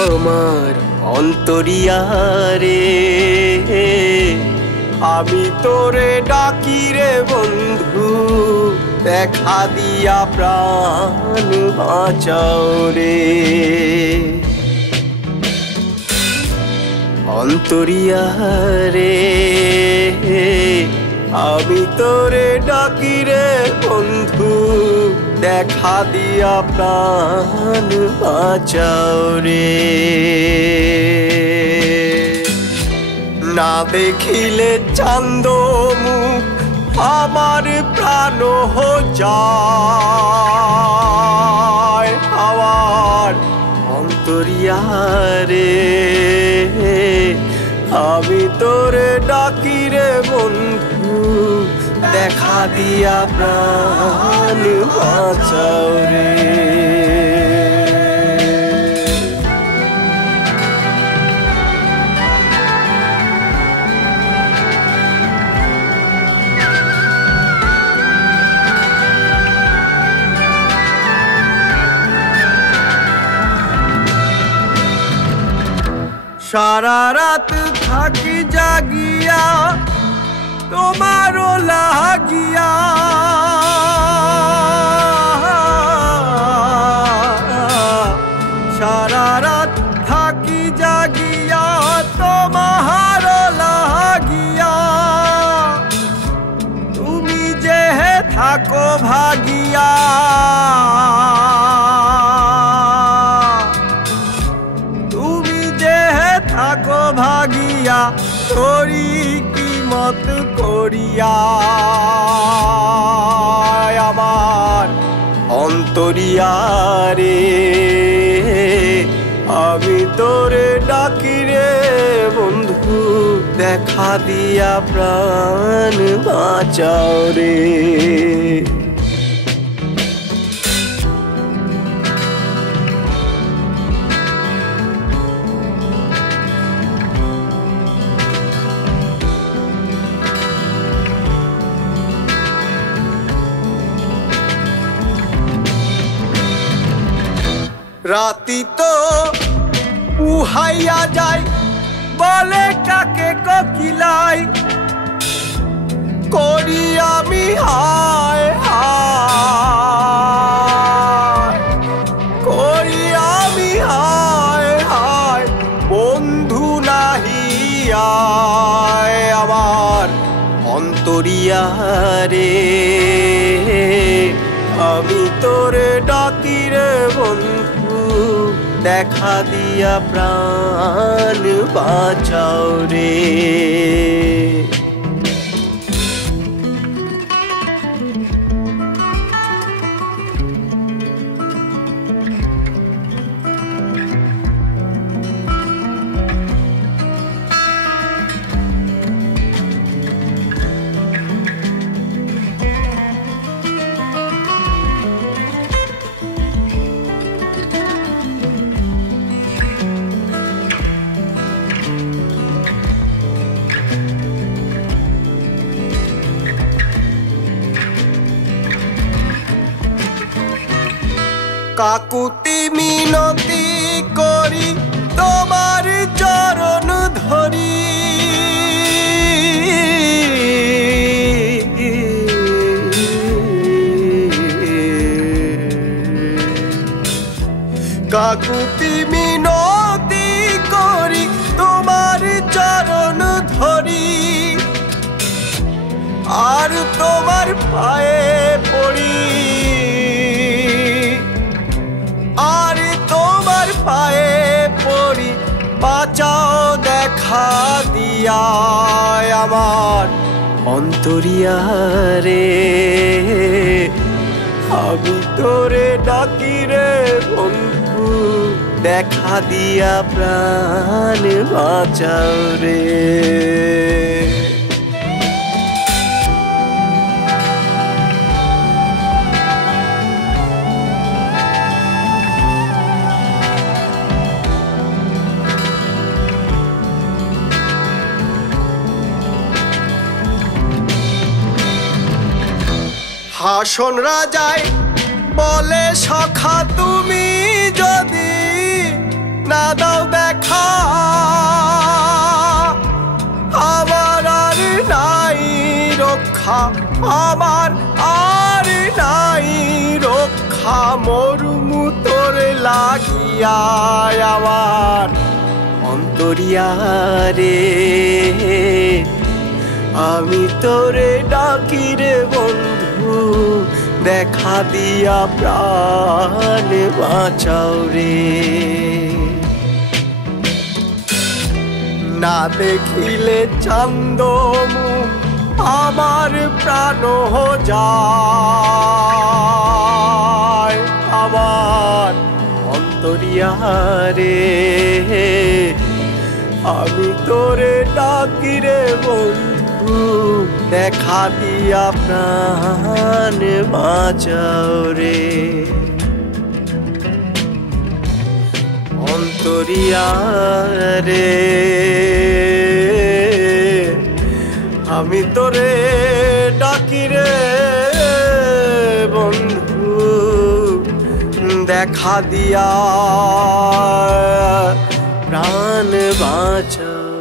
আমার অন্তরিয়ারে আমি তোরে ডাকি রে বন্ধু, দেখা দিয়া প্রাণ বাঁচাও রে। অন্তরিয়ারে আমি তোরে ডাকি রে বন্ধু, দেখা দিয়া প্রাণ বাঁচাও রে। না দেখিলে চান্দ মুখ আমার প্রাণ যায়, আমার অন্তরিয়ারে আমি তোরে ডাকি রে বন্ধু, দেখা দিয়া প্রাণ বাঁচাও রে। সারা রাত থাকি জাগিয়া তোমারও লাগিয়া, সারা রাত থাকি জাগিয়া তোমারও লাগিয়া, তুমি যে থাকো ভাগিয়া, থাকো ভাগিয়া তোরি কি মত করিয়া, আমার অন্তরিয়ারে আমি তোরে ডাকি রে বন্ধু, দেখা দিয়া প্রাণ বাঁচাও রে। রাতি তো উহাইয়া যায় বলে কাকে কোকিলাই, করি আমি হায় হায়, করি আমি হায় হায়, বন্ধু নাহি আয়, আমার অন্তরিয়ারে আমি তোরে ডাকি রে বন্ধু, দেখা দিয়া প্রাণ বাঁচাও রে। কাকুতি মিনতি করি তোমার চরণ ধরি, কাকুতি মিনতি করি তোমার চরণ ধরি, আর তোমার পায়ে পড়ি, আর তোমার পায়ে পড়ি, বাঁচাও দেখা দিয়া, আমার অন্তরিয়ারে আমি তোরে ডাকি রে বন্ধু, দেখা দিয়া প্রাণ বাঁচাও রে। আসন রাজায় বলে সখা তুমি যদি না দাও দেখা আমার আর নাই রক্ষা আমার আর নাই রক্ষা মরুমু তোর লাগিয়া আমার অন্তরিয়া রে আমি তোরে ডাকি রে বন্ধু দেখা দিয়া প্রাণ বাঁচাও রে না দেখিলে চান্দ মুখ আমার প্রাণ যায় আমার অন্তরিয়া রে আমি তোরে ডাকি রে বন্ধু দেখা দিয়া প্রাণ বাঁচাও রে অন্তরিয়া রে আমি তোরে ডাকি রে বন্ধু দেখা দিয়া প্রাণ বাঁচাও